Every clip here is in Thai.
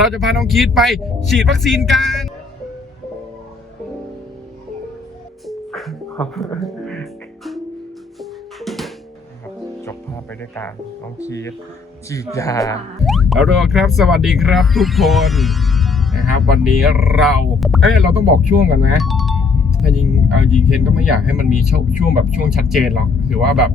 เราจะพาน้องคีดไปฉีดวัคซีนกันจบภาพไปด้วยกันน้องคีดฉีดยาเอาละครับ สวัสดีครับทุกคนนะครับ วันนี้เรา เอ้เราต้องบอกช่วงกันนะถ้ายิงเอายิงเคนก็ไม่อยากให้มันมีช่วงช่วงแบบช่วงชัดเจนหรอกถือว่าแบบ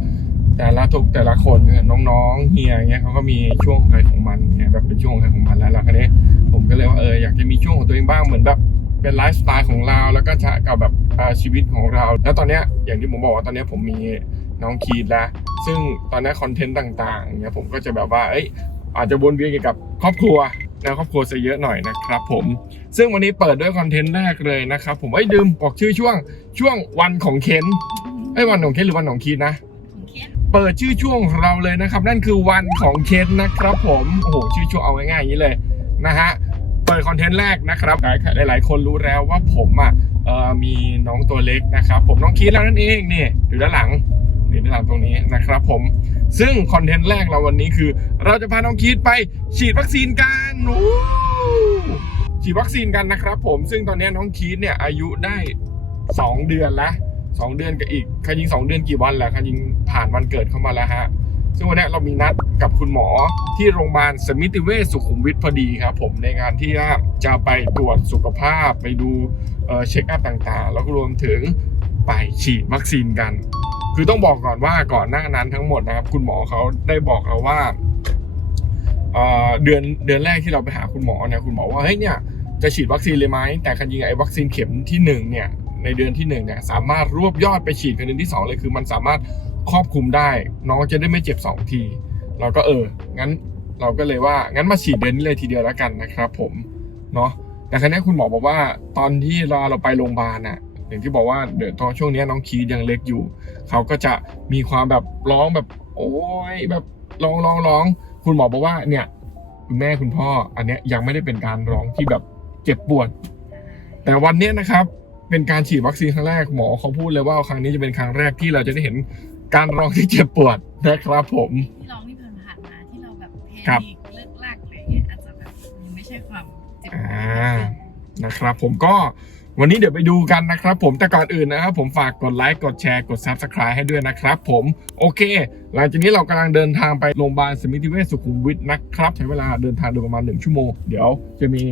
แต่ละทุกแต่ละคนเนี่ยน้องๆเฮียเงี้ยเขาก็มีช่วงอะไรของมันเนี่ยแบบเป็นช่วงอะไรของมันแล้วแล้วคราวนี้ผมก็เลยว่าเอออยากจะมีช่วงของตัวเองบ้างเหมือนแบบเป็นไลฟ์สไตล์ของเราแล้วก็จะกับแบบชีวิตของเรา แล้วตอนเนี้ยอย่างที่ผมบอกว่าตอนเนี้ยผมมีน้องคีดแล้วซึ่งตอนนี้คอนเทนต์ต่างๆเนี่ยผมก็จะแบบว่าเอ้ยอาจจะวนเวียนเกี่ยวกับครอบครัวแนวครอบครัวซะเยอะหน่อยนะครับผม ซึ่งวันนี้เปิดด้วยคอนเทนต์แรกเลยนะครับผมเอ้ยลืมบอกชื่อช่วงช่วงวันของเคนเอ้วันของเคนหรือวันของคีดนะ เปิดชื่อช่วงของเราเลยนะครับ นั่นคือวันของเคนนะครับผมโอ้โหชื่อช่วงเอาง่ายๆอย่างนี้เลยนะฮะเปิดคอนเทนต์แรกนะครับหลายหลายคนรู้แล้วว่าผมอะมีน้องตัวเล็กนะครับ ผมน้องคีดแล้วนั่นเองนี่อยู่ด้านหลังนี่ด้านหลังตรงนี้นะครับ ผมซึ่งคอนเทนต์แรกเราวันนี้คือ เราจะพาน้องคีดไปฉีดวัคซีนกันโอ้ฉีดวัคซีนกันนะครับ ผมซึ่งตอนนี้น้องคีดเนี่ยอายุได้ 2 เดือนแล้ว 2เดือนกับอีกคันยิง2เดือนกี่วันแล้วคยิงผ่านวันเกิดเข้ามาแล้วฮะ ซึ่งวันนี้เรามีนัดกับคุณหมอที่โรงพยาบาลสมิติเวชสุขุมวิทพอดีครับผมในงานที่จะไปตรวจสุขภาพไปดูเช็คอัพต่างๆ แล้วก็รวมถึงไปฉีดวัคซีนกัน คือต้องบอกก่อนว่าก่อนหน้านั้นทั้งหมดนะครับ คุณหมอเขาได้บอกเราว่าเเดือนเดือนแรกที่เราไปหาคุณหมอเนี่ยคุณหมอว่าเฮ้ยเนี่ยจะฉีดวัคซีนเลยไหมแต่คันยิงไอ้วัคซีนเข็มที่หนึ่งเนี่ย ในเดือนที่หนึ่งเนี่ยสามารถรวบยอดไปฉีดกันเดือนที่สองเลยคือ มันสามารถครอบคลุมได้ น้องจะได้ไม่เจ็บสองทีเราก็เอองั้นเราก็เลยว่างั้นมาฉีดเดือนนี้เลยทีเดียวแล้วกันนะครับ ผมเนาะแต่ครั้นี้คุณหมอบอกว่าตอนที่เราเราไปโรงพยาบาลน่ะอย่างที่บอกว่าเดี๋ยวตอนช่วงนี้น้องคีดยังเล็กอยู่ เขาก็จะมีความแบบร้องแบบ โอ้ยแบบร้องร้องร้องคุณหมอบอกว่าเนี่ยคุณแม่คุณพ่ออันเนี้ยยังไม่ได้เป็นการร้องที่แบบเจ็บปวด แต่วันเนี้ยนะครับ เป็นการฉีดวัคซีนครั้งแรกหมอเขาพูดเลยว่าครั้งนี้จะเป็นครั้งแรกที่เราจะได้เห็นการร้องที่เจ็บปวดนะครับผม ที่ร้องที่ผ่านๆมาที่เราแบบแพครับนิคเลิกลากอะไรเงี้ยอาจจะแบบไม่ใช่ความเจ็บปวดอ่า นะครับผมก็วันนี้เดี๋ยวไปดูกันนะครับผมแต่ก่อนอื่นนะครับผมฝากกดไลค์กดแชร์กด Subscribe ให้ด้วยนะครับผมโอเค หลังจากนี้เรากำลังเดินทางไปโรงพยาบาลสมิติเวชสุขุมวิทนะครับ ใช้เวลาเดินทางโดยประมาณ 1 ชั่วโมง เดี๋ยวจะมี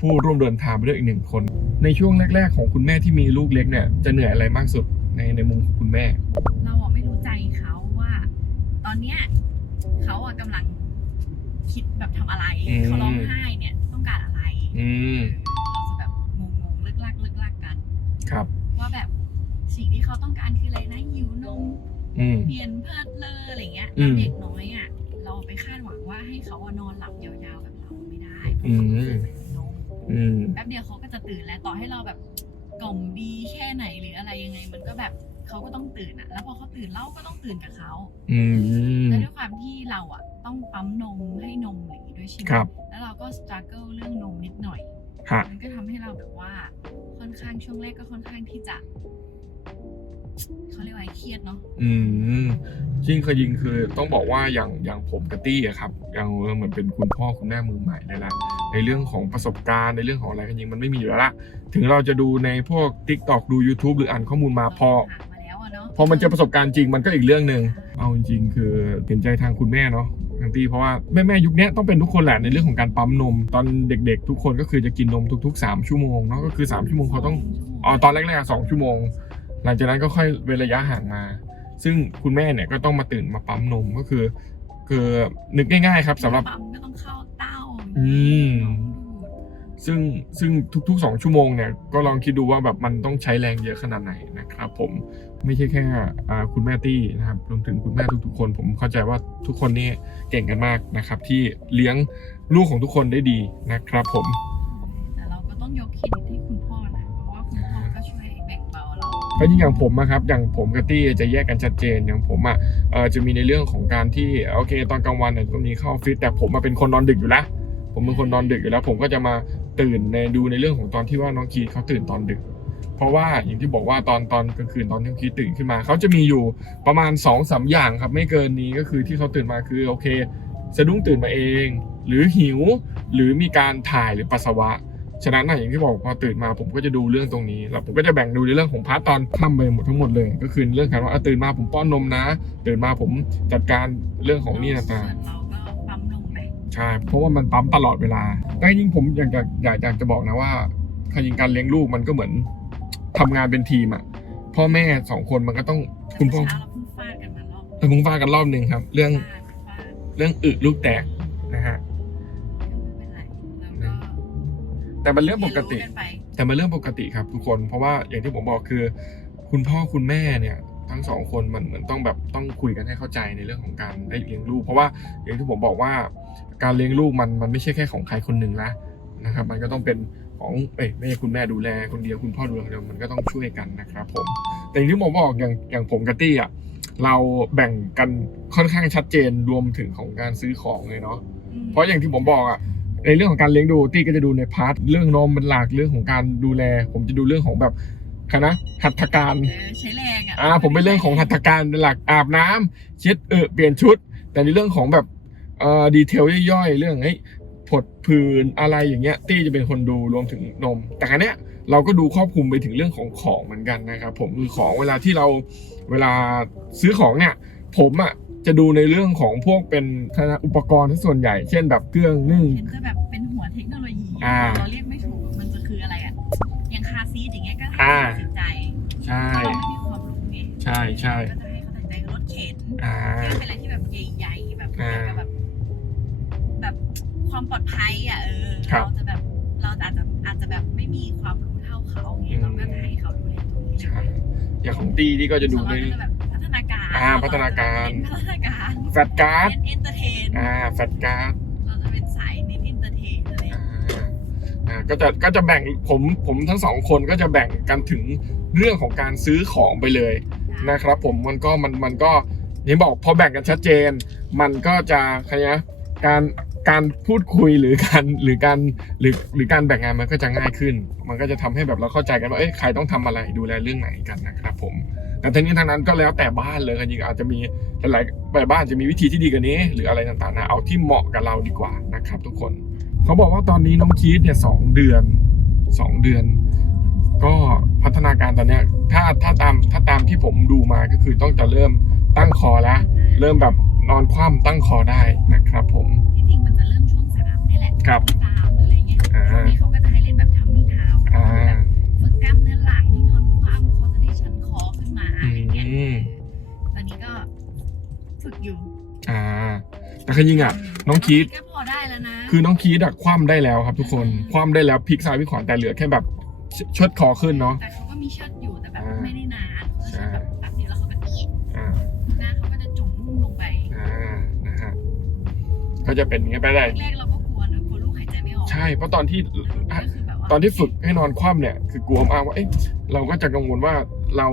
ผู้ร่วมเดินทางไปด้วยอีกหนึ่งคน ในช่วงแรก ๆ ของคุณแม่ที่มีลูกเล็กเนี่ยจะเหนื่อยอะไรมากสุดในในมุมของคุณแม่ เราอะไม่รู้ใจเขาว่า ตอนเนี้ยเขาอะกำลังคิดแบบทำอะไรอืม เขาร้องไห้เนี่ยต้องการอะไรอืมเราจะแบบงงๆเลิกลากเลิกลากกัน ครับ ว่าแบบสิ่งที่เขาต้องการคืออะไรนะหิวนมอืม เปลี่ยนเพิดเลออะไรเงี้ยอืมแล้วเด็กน้อยอะเราไปคาดหวังว่าให้เขาอะนอนหลับยาวๆแบบเราไม่ได้เพอืราะมเขาตื่นเป็นนม อืม แป๊บเดียวเขาก็จะตื่นแล้วต่อให้เราแบบกล่อมดีแค่ไหนหรืออะไรยังไง มันก็แบบเขาก็ต้องตื่นอะแล้วพอเขาตื่นเราก็ต้องตื่นกับเขาอืม แล้วด้วยความที่เราอะต้องปั๊มนมให้นมอะไรอย่างงี้ด้วยใช่ไหมครับ แล้วเราก็สตรัคเกิลเรื่องนมนิดหน่อย ฮะ มันก็ทำให้เราแบบว่าค่อนข้างช่วงแรกก็ค่อนข้างที่จะ เขาเรียกว่าอะไรเครียดเนาะอืมจริงเคยยิงคือต้องบอกว่าอย่างอย่างผมกับตี้อะครับยังเหมือนเป็นคุณพ่อคุณแม่มือใหม่เลยละในเรื่องของประสบการณ์ในเรื่องของอะไรกันยิงมันไม่มีอยู่แล้วละถึงเราจะดูในพวก Tik t o อกดู YouTube หรืออ่านข้อมูลมาพอ ผ่านมาแล้วอะเนาะพอมันเจอประสบการณ์จริงมันก็อีกเรื่องหนึ่งเอาจริงๆคือเห็นใจทางคุณแม่เนาะทางตี้เพราะว่าแม่ๆยุคนี้ต้องเป็นทุกคนแหละในเรื่องของการปั๊มนม ตอนเด็กๆ ทุกคนก็คือจะกินนมทุกๆ 3 ชั่วโมงเนาะก็คือ 3 ชั่วโมงเขาต้องอ๋อตอนแรกๆสองชั่วโมง หลังจากนั้นก็ค่อยเว้นระยะห่างมา ซึ่งคุณแม่เนี่ยก็ต้องมาตื่นมาปั๊มนมก็คือ คือนึกง่าย ๆ ครับสำหรับปั๊มก็ต้องเข้าเต้าอืมน้องดูดซึ่งซึ่งทุกๆ 2 ชั่วโมงเนี่ยก็ลองคิดดูว่าแบบมันต้องใช้แรงเยอะขนาดไหนนะครับ ผมไม่ใช่แค่อ่าคุณแม่ตี้นะครับรวมถึงคุณแม่ทุกๆ คน ผมเข้าใจว่าทุกคนนี่เก่งกันมากนะครับ ที่เลี้ยงลูกของทุกคนได้ดีนะครับ ผมแต่เราก็ต้องยกเครดิต เราเพราะยิ่งอย่างผมอะครับอย่างผมกับตี้จะแยกกันชัดเจนอย่างผมอะจะมีในเรื่องของการที่โอเค ตอนกลางวันเนี่ยต้องมีเข้าออฟฟิศแต่ผมมาเป็นคนนอนดึกอยู่แล้วผมเป็นคนนอนดึกอยู่แล้ว ผมก็จะมาตื่นในดูในเรื่องของตอนที่ว่าน้องคีเขาตื่นตอนดึก เพราะว่าอย่างที่บอกว่าตอนตอนกลางคืนตอนที่น้องคีตื่นขึ้นมาเขาจะมีอยู่ประมาณ2อสาอย่างครับ ไม่เกินนี้ก็คือที่เขาตื่นมาคือโอเค สะดุ้งตื่นมาเอง หรือหิว หรือมีการถ่ายหรือปัสสาวะ ฉะนั้นนะอย่างที่บอกพอตื่นมาผมก็จะดูเรื่องตรงนี้แล้วผมก็จะแบ่งดูในเรื่องของพาร์ตตอนค่ำไปหมดทั้งหมดเลย ก็คือเรื่องการว่าอะตื่นมาผมป้อนนมนะ ตื่นมาผมจัดการเรื่องของนี่ต่างส่วนเราก็ปั๊มนมไปๆใช่เพราะว่ามันปั๊มตลอดเวลา แต่จริงๆผมอยากจะอยากอยากจะบอกนะว่าจริงๆการเลี้ยงลูกมันก็เหมือนทำงานเป็นทีมอะพ่อแม่สองคนมันก็ต้องแต่คุณพ่อเช้าเราเพิ่งฟาดกันมารอบเออมึงฟาดกันรอบหนึ่งครับ เรื่องฟาดฟาดเรื่องอึลูกแตกนะฮะ แต่มันเรื่องปกติ เรียนรู้นไปแต่มันเรื่องปกติครับทุกคนเพราะว่าอย่างที่ผมบอกคือ คุณพ่อคุณแม่เนี่ยทั้งสองคนมันเหมือนต้องแบบต้องคุยกันให้เข้าใจในเรื่องของการได้เลี้ยงลูก เพราะว่าอย่างที่ผมบอกว่าการเลี้ยงลูกมันมันไม่ใช่แค่ของใครคนหนึ่งละนะครับ มันก็ต้องเป็นของเอ้ยไม่ใช่คุณแม่ดูแลคนเดียวคุณพ่อดูแลคนเดียวมันก็ต้องช่วยกันนะครับผมแต่อย่างที่ผมบอกอย่างอย่างผมกับตี้อะเราแบ่งกันค่อนข้างชัดเจนรวมถึงของการซื้อของเลยเนาะ อืมเพราะอย่างที่ผมบอกอะ ในเรื่องของการเลี้ยงดูตี้ก็จะดูในพาร์ทเรื่องนมเป็นหลักเรื่องของการดูแล ผมจะดูเรื่องของแบบคณะหัตถการเออใช้แรงอะอ่าผมเป็นเรื่องของหัตถการเป็นหลักอาบน้ำเช็ดเออเปลี่ยนชุด แต่ในเรื่องของแบบเอ่อดีเทลย่อยๆ เรื่องเฮ้ยผดผื่นอะไรอย่างเงี้ยตี้จะเป็นคนดูรวมถึงนม แต่ครั้งเนี้ยเราก็ดูครอบคลุมไปถึงเรื่องของของเหมือนกันนะครับผมคือของเวลาที่เราเวลาซื้อของเนี่ย ผมอะ จะดูในเรื่องของพวกเป็นอุปกรณ์ที่ส่วนใหญ่ เช่นแบบเครื่องนึ่งเห็นจะแบบเป็นหัวเทคโนโลยีอ่าเราเรียกไม่ถูกมันจะคืออะไรอะอย่างคาร์ซีทอย่างเงี้ยก็ให้อ่าเขาตัดสินใจใช่เพราะเราไม่มีความรู้ไงใช่ใช่ก็จะให้เขาตัดสินใจรถเข็นอ่าที่มันเป็นอะไรที่แบบใหญ่ๆแบบอ่าแบบแบบความปลอดภัยอะเออครับเราจะแบบเราอาจจะอาจจะแบบไม่มีความรู้เท่าเขาเงี้ยเราก็จะให้เขาดูแลตรงนี้ใช่อย่างของตีที่ก็จะดูส่วนในเราก็จะแบบพัฒนาการ อ่าพัฒนาการเน้นพัฒนาการแฟตการ์ดเน้นเอนเตอร์เทน อ่าแฟตการ์ด เราจะเป็นสายเน้นเอนเตอร์เทนอะไรอย่างอ่าเงี้ย อ่าก็จะก็จะแบ่งผมผมทั้งสองคนก็จะแบ่งกันถึงเรื่องของการซื้อของไปเลยนะครับ ผมมันก็มันมันก็อย่างที่บอกพอแบ่งกันชัดเจน มันก็จะใครนะการ การพูดคุยหรือการหรือการหรือหรือการแบ่งงานมันก็จะง่ายขึ้น มันก็จะทำให้แบบเราเข้าใจกันว่าเอ้ยใครต้องทำอะไรดูแลเรื่องไหนกันนะครับผมแต่ทั้งนี้ทั้งนั้นก็แล้วแต่บ้านเลยจริงๆอาจจะมีหลายๆบ้านจะมีวิธีที่ดีกว่านี้ หรืออะไรต่างๆนะเอาที่เหมาะกับเราดีกว่านะครับ ทุกคนเขาบอกว่าตอนนี้น้องคีดเนี่ยสองเดือนสองเดือน ก็พัฒนาการตอนเนี้ยถ้าถ้าตามถ้าตามที่ผมดูมาก็คือต้องจะเริ่มตั้งคอแล้ว เริ่มแบบนอนคว่ำตั้งคอได้นะครับผม ครับตามหรืออะไรเงี้ยอ่า ช่วงนี้เขาก็จะให้เล่นแบบทำมิ่งเท้าอ่า แบบฝึกกล้ามเนื้อหลังที่นอนคว่ำเขาจะได้ชันคอขึ้นมาอะไรเงี้ยอืมตอนนี้ก็ฝึกอยู่อ่าแต่คือจริงอะ น้องคีด ก็พอได้แล้วนะ คือน้องคีดอะคว่ำได้แล้วครับทุกคนคว่ำได้แล้วพลิกซ้ายพลิกขวาแต่เหลือแค่แบบเชเชิดคอขึ้นเนาะ แต่เขาก็มีเชิดอยู่แต่แบบอ่าไม่ได้นานเขาใช่จะแบบแป๊บเดียวแล้วเขาก็เอียดอ่า หน้าเขาก็จะจุ่มลงไป อ่า นะฮะ ก็จะเป็นอย่างเงี้ยไปได้ แรกๆเรา ช่เพราะตอนที่แล้วก็คือแบบว่าตอนที่ฝึกให้นอนคว่ำเนี่ยคือกลัวมากว่าเอ๊ะเราก็จะกังวลว่าเรา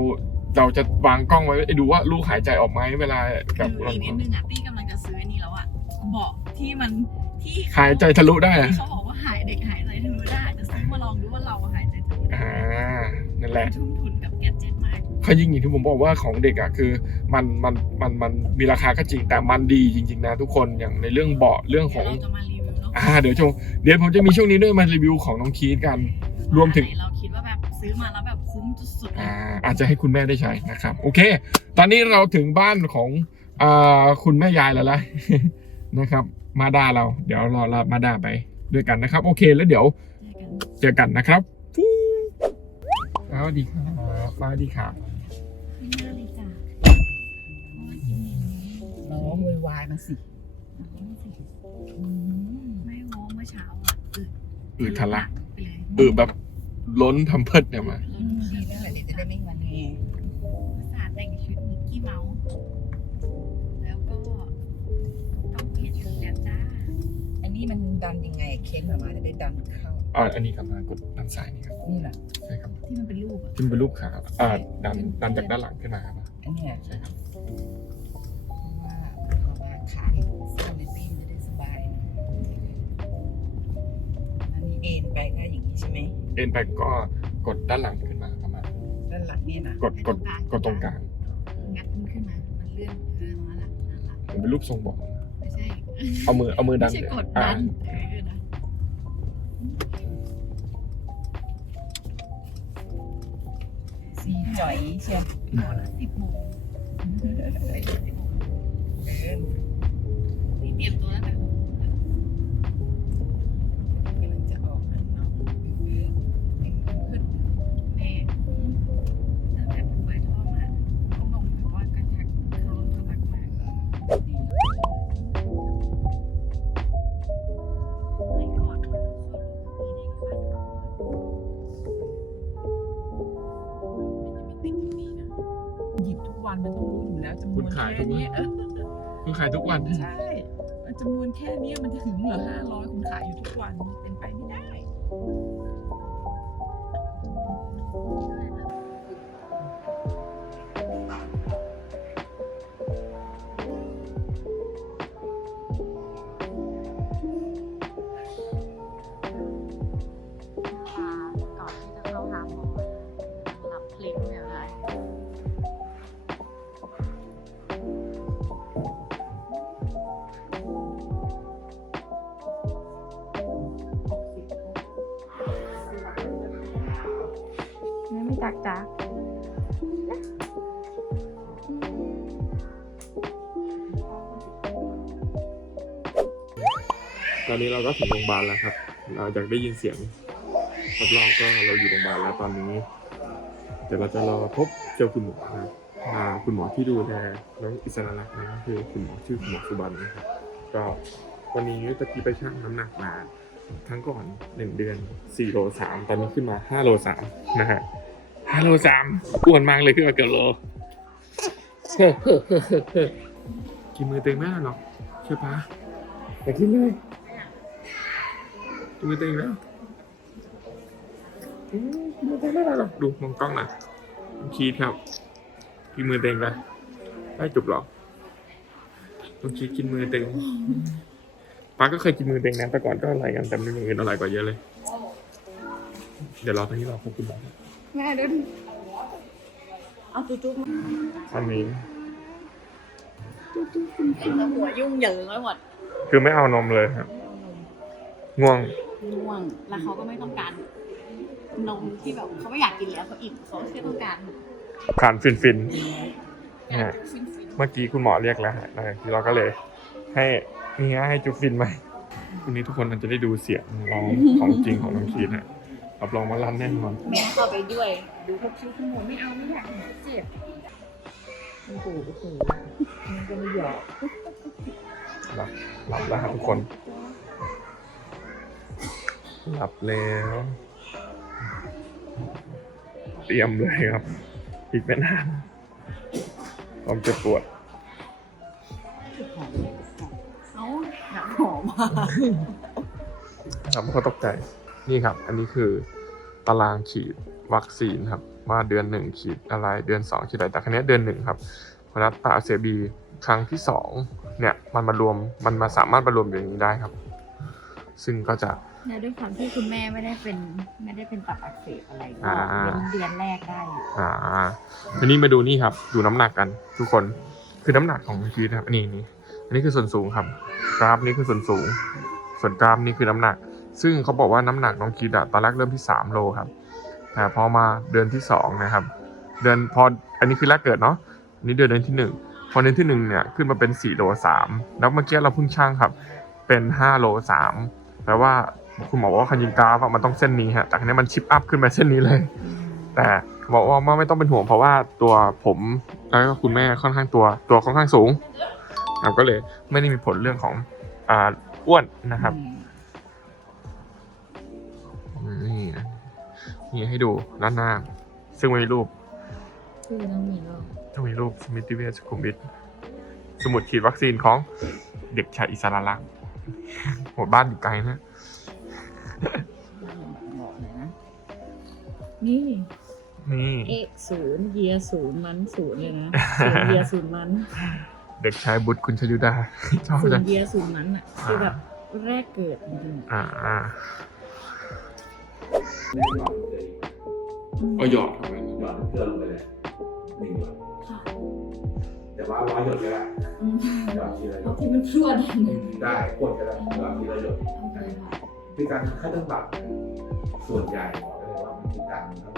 เราจะวางกล้องไว้ไอ้ดูว่าลูกหายใจออกไหมเวลาแบบคือเราอีกนิดนึงอะตี้กำลังจะซื้ออันนี้แล้วอะเบาะที่มันที่เขหายใจทะลุได้อะที่เขาบอกว่าหายเด็กหายใจทะลุได้จะซื้อมาลองดูว่าเราหายใจทะลุได้อ่านั่นแหละทุ่มทุนกับแกดเจ็ตมากเขายิ่งอย่างที่ผมบอกว่าของเด็กอะคือมันมันมันมันมีราคาก็จริงแต่มันดีจริง ๆ นะทุกคนอย่างในเรื่องเบาะเรื่องขเดี๋อยงวเราจะมารีวิวเนาะ อ่าเดี๋ยวชมเดี๋ยวผมจะมีช่วงนี้ด้วยมารีวิวของน้องคีดกัน รวมถึงอันไหนเราคิดว่าแบบซื้อมาแล้วแบบคุ้มสุดๆเลย อ่าอาจจะให้คุณแม่ได้ใช้นะครับ โอเค ตอนนี้เราถึงบ้านของอ่าคุณแม่ยายแล้วละ นะครับ มาดาเรา เดี๋ยวรอเรามาดาไปด้วยกันนะครับ โอเคแล้วเดี๋ยวเจอกันนะครับฟู้สวัสดีครับสวัสดีครับไม่น่าเลยจ้ะเพราะว่ากินอย่างนี้น้องโวยวายมาสิ ไม่โว้เมื่อเช้าอะอึอืดทะลักไปเลยอือแบบล้นทำเพิดเนี่ยมาดีนั่นแหละเดี๋ยวจะได้ไม่งอนแงภาษาห์แต่งชุดมิกกี้เมาส์แล้วก็ต้องเปลี่ยนชุดแล้วจ้า อันนี้มันดันยังไงเค้นออกมาจะได้ดันเข้าอ่าอันนี้ครับมากดด้านซ้ายนี่ครับนี่แหละใช่ครับที่มันเป็นรูปอะที่มันเป็นรูปขาอ่าดันดันจากด้านหลังขึ้นมาครับอันเนี้ยใช่ครับ เอ็นไปก็อย่างนี้ใช่ไหมเอ็นไปก็กดด้านหลังขึ้นมาประมาณด้านหลังเนี่ยนะกดกดกดตรงกลางงัดมันขึ้นมา มันเลื่อนเลื่อนมาหละมันเป็นรูปทรงบอกไม่ใช่ เอามือเอามือดันไม่ใช่กดดันสีจ่อยเชียวสิบโมงเตรียมตัว จำนวนแค่นี้เออคุณขายทุกวันใช่มันจำนวนแค่นี้มันจะถึงเหรอห้าร้อยคุณขายอยู่ทุกวันเป็นไปไม่ได้ อนนี้เราก็ถึงโรงพยาบาลแล้วครับเราจากได้ยินเสียงรอบๆก็เราอยู่โรงพยาบาลแล้วตอนนี้ เดี๋ยวเราจะรอพบเจอคุณหมอนะครับอ่าคุณหมอที่ดูแลน้องอิสระลักนะก็คือคุณหมอชื่อคุณหมอสุบันนะครับก็วันนี้ตะกี้ไปชั่งน้ำหนักมาครั้งก่อนหนึ่งเดือนสี่โลสามตอนนี้ขึ้นมาห้าโลสามนะฮะห้าโลสามอ้วนมากเลยขึ้นมาเกือบโลกินมือเต็งไม่ได้หรอกใช่ปะอย่ากินเลย กินมือเต็งแล้วอืมกินมือเต็งไม่ได้หรอกดูมองกล้องหน่อยคีดครับกินมือเต็งเลยได้จุบหรอกต้องคีดกินมือเต็งป้าก็เคยกินมือเต็งนะแต่ก่อนก็อร่อยกันแต่ไม่มีอื่นอร่อยกว่าเยอะเลย เดี๋ยวรอตอนนี้รอพบคุณหมอแม่เดินเอาจุ๊จุ๊อันนี้หัวยุ่งเหยิงไปหมด คือไม่เอานมเลยครับง่วง ง่วง แล้วเขาก็ไม่ต้องการนมที่แบบเขาไม่อยากกินแล้วเขาอิ่มเขาแค่ต้องการผ่านฟินฟินอยากจะฟินฟินเมื่อกี้คุณหมอเรียกแล้วฮะแล้วเราก็เลย ให้นี่ฮะให้จุ๊บฟินไหมวันนี้ทุกคนอาจจะได้ดูเสียงร้องของจริงของน้องคีนฮะรับรองว่าลั่นแน่นอนแม่เข้าไปด้วยดูพวกคิ้วขมวดไม่เอาไม่อยากเห็นเจ็บโอ้โหโอ้โหมันก็ไม่หยอกหลับหลับแล้วครับทุกคน หลับแล้ว เตรียมเลยครับอีกไม่นานความเจ็บปวดเขาหนังหอมมากครับเขาตกใจ นี่ครับ อันนี้คือตารางฉีดวัคซีนครับ ว่าเดือนหนึ่งฉีดอะไรเดือนสองฉีดอะไรแต่ครั้งนี้ยเดือนหนึ่งครับเพราะฉะนั้นตาเซบีครั้งที่สองเนี่ยมันมารวมมันมาสามารถมารวมอยู่อย่างนี้ได้ครับ ซึ่งก็จะ เนี่ยด้วยความที่คุณแม่ไม่ได้เป็นไม่ได้เป็นตับอักเสบอะไรก็อ่า เป็นเดือนแรกได้อยู่อ่าทีนี้มาดูนี่ครับ ดูน้ำหนักกันทุกคน คือน้ำหนักของชีวิตครับอันนี้นี่ อันนี้คือส่วนสูงครับ กราฟนี้คือส่วนสูง ส่วนกราฟนี่คือน้ำหนัก ซึ่งเขาบอกว่าน้ำหนักน้องคีดอะตอนแรกเริ่มที่ 3 โลครับ แต่พอมาเดือนที่ 2 นะครับ เดือนพอ อันนี้คือแรกเกิดเนาะ อันนี้เดือนเดือนที่ 1 พอเดือนที่1เนี่ยขึ้นมาเป็น4โล3แล้วเมื่อกี้เราเพิ่งช่างครับ เป็น5โล3แปลว่า คุณหมอบอกว่าคันยิงกราฟอะมันต้องเส้นนี้ฮะแต่อันนี้มันชิปอัพขึ้นมาเส้นนี้เลย แต่บอกว่าไม่ต้องเป็นห่วงเพราะว่าตัวผมแล้วก็คุณแม่ค่อนข้างตัวตัวค่อนข้างสูงครับก็เลยไม่ได้มีผลเรื่องของอ่าอ้วนนะครับนี่นะนี่ให้ดูด้านหน้า ซึ่งไม่มีรูปคือต้องมีโรคต้องมีรูปสมิติเวชสุขุมวิทสมุดฉีดวัคซีนของเด็กชายอิสระลักษณ์หัวบ้านอยู่ไกลนะ บอกเลยนะ นี่นี่เอะศูนย์เยียศูนย์มันศูนย์เลยนะศูนย์เยียศูนย์มันเด็กชายบุตรคุณชยุดาชอบศูนจังย์เยียศูนย์มันอะคือแบบแรกเกิดจริงๆอะอ่าอ่าอืมก็หยอดเข้าไปหยอดน้ำเกลือลงไปเลยหนึ่งหยดแต่ว่าร้อยหยดก็ได้อืมหยอดทีละหยเอาดที่มันพรวดได้กดก็ได้หยอดทีละหยดคื อการไข้ตั้งหลักส่วนใหญ่บอกได้เลยว่ามันคือการเข้าไป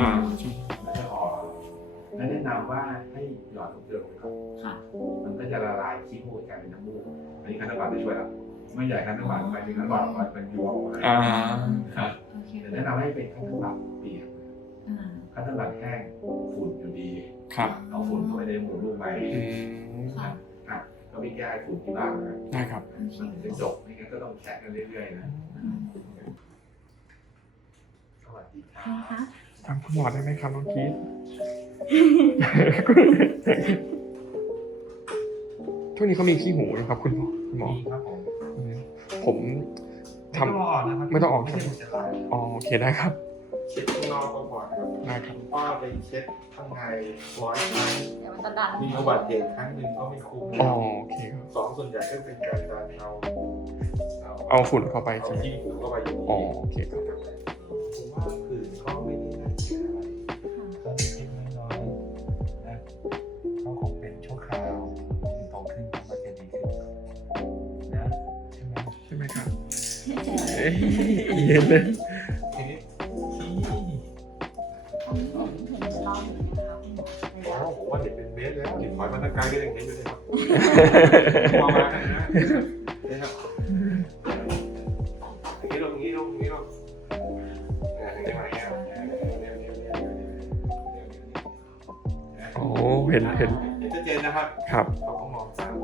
อ่ามันจะอ่อนและแนะนำว่าให้หยอดลูกเกลือลงไปก่อนค่ะ มันก็จะละลายขี้มูกกลายเป็นน้ำมูกอันนี้คันธบัตรจะช่วยเราไม่ใหญ่คันธบัตรไปถึงคันธบัตรมันเป็นยวงออกมาอ่าครับโอเคแต่แนะนำให้เป็นคันธบัตรเปียกอ่าคันธบัตรแห้งฝุ่นอยู่ดี ครับ เอาฝุ่นเข้าไปในหมูลูกไปอืมค่ะ อะก็มีแก้ไอฝุ่นที่บ้านนะได้ครับโอเคมันจะจบไม่งั้นก็ต้องแชะกันเรื่อยๆนะสวัสดีคใครรับคะทำคุณหมอได้ไหมครับน้องคีด ช่วงนี้เขามีขี้หูนะครับ คุณหมอคุณหมอ มีครับผมผมทำไม่ต้องออกนะครับไม่ต้องออกไม่ครัใช่บจะลายอ๋อโอเคได้ครับเช็ดข้างนอกก็พอครับได้ครับคุณป้าไปเช็ดข้างในร้อยครั้งเดี๋ยวมันจะดันมีอุบัติเหตุครั้งหนึ่งก็ไม่คุ้มอ๋อโอเคครับ สองส่วนใหญ่ก็เป็นการการเอาเอาฝุ่นเข้าไปเอาใช่ไหมยิ่งฝุ่นเข้าไปอยู่อ๋อโอเคครับผมว่าผื่นก็ไม่ได้น่าเกลียดอะไรก็เล็กๆน้อยๆนะก็คงเป็นชั่วคราวโตขึ้นก็จะดีขึ้นนะใช่ไหมใช่ไหมครับเอ้ยเย็นเลย มองมานะครับอย่างนี้ลงอย่างนี้ลงอย่างนี้ลงโอ้เห็นเห็นเห็นชัดเจนนะครับ ครับเขาก็มองตาม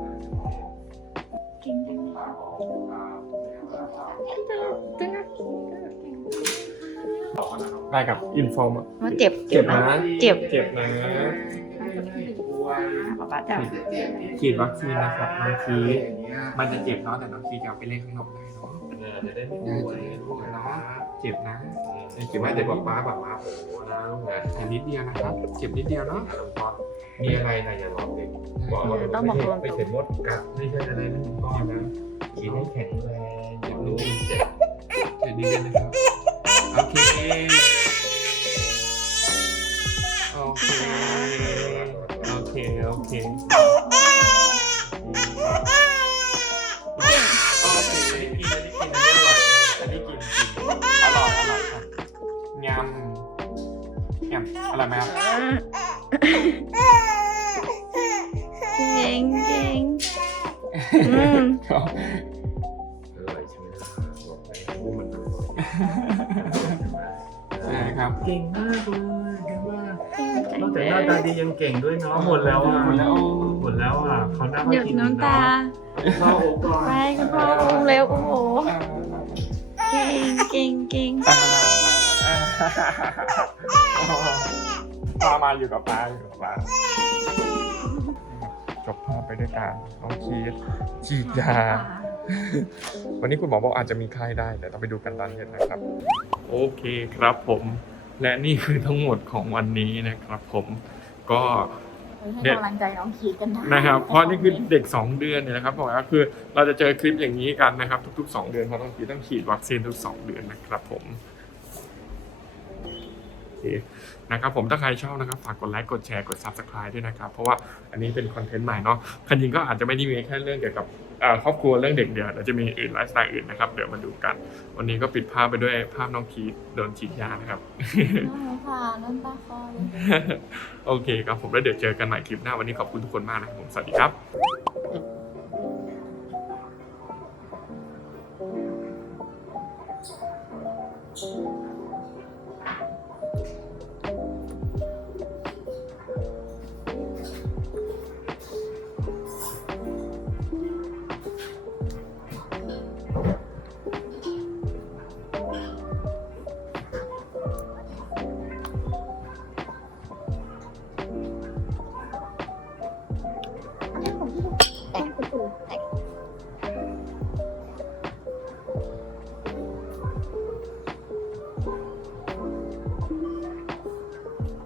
เก่งจังเลยตาออกตาตาจังได้ครับอินฟอร์มว่าเจ็บเจ็บนะเจ็บเจ็บนะ ป๊าป๊าจับฉีดวัคซีนนะครับบางทีมันจะเจ็บเนาะแต่น้องคีจะเอาไปเล่นข้างนอกได้เนาะจะได้ไม่ป่วยลูกนะเจ็บนะคิดว่าเด็กบอกป้าบอกมาโอ้โหนะลูกนะแต่นิดเดียวนะครับ เจ็บนิดเดียวเนาะหลวงพ่อมีอะไรนะอย่าบอกเด็กบอกว่าต้องบอกตรงไม่ใช่มดกัดไม่ใช่อะไรนะหลวงพ่อนะกินให้แข็งแรงอย่าลูกเจ็บเจ็บนิดเดียวนะครับโอเค โอเคโอเคกินอันนี้กินอันนี้อร่อยอันนี้กินกินอร่อยอร่อยครับยำยำอร่อยไหมครับเก่งเก่งอืมครับอร่อยใช่ไหมครับบอกไปพูดมันอร่อยใช่ ครับ เก่งมากเลยเก่งมากนอกจากหน้าตาดียังเก่งด้วยเนาะหมดแล้วอะหมดแล้วหมดแล้วอะเขาหน้าหยุดน้ำตาพ่อโอ้ก่อนไปคุณพ่ออุ้มเร็วโอ้โหเก่งเก่งเก่งปลามาอยู่กับปลาอยู่กับปลาจบภาพไปด้วยการน้องคีดฉีดยา วันนี้คุณหมอบอกอาจจะมีไข้ได้แต่ต้องไปดูกันตอนเย็นนะครับ โอเคครับผม และนี่คือทั้งหมดของวันนี้นะครับ ผมก็ให้กำลังใจน้องคีดกันได้นะครับ เพราะนี่คือเด็ก 2 เดือนเนี่ยนะครับบอกว่าคือเราจะเจอคลิปอย่างนี้กันนะครับ ทุก ๆ 2 เดือนเพราะต้องฉีดต้องฉีดวัคซีนทุก 2 เดือนนะครับผมโอเค นะครับผมถ้าใครชอบนะครับฝากกดไลค์กดแชร์กด subscribe ด้วยนะครับ เพราะว่าอันนี้เป็นคอนเทนต์ใหม่เนาะคันยิงก็อาจจะไม่ได้มีแค่เรื่องเกี่ยวกับครอบครัวเรื่องเด็กเดียวเดี๋ยวจะมีอื่นไลฟ์สไตล์อื่นนะครับเดี๋ยวมาดูกัน วันนี้ก็ปิดภาพไปด้วยภาพน้องคีโดนฉีดยานะครับค่ะน้ำตาคอยโอเคครับผมแล้วเดี๋ยวเจอกันใหม่คลิปหน้าวันนี้ขอบคุณทุกคนมากนะครับผมสวัสดีครับเ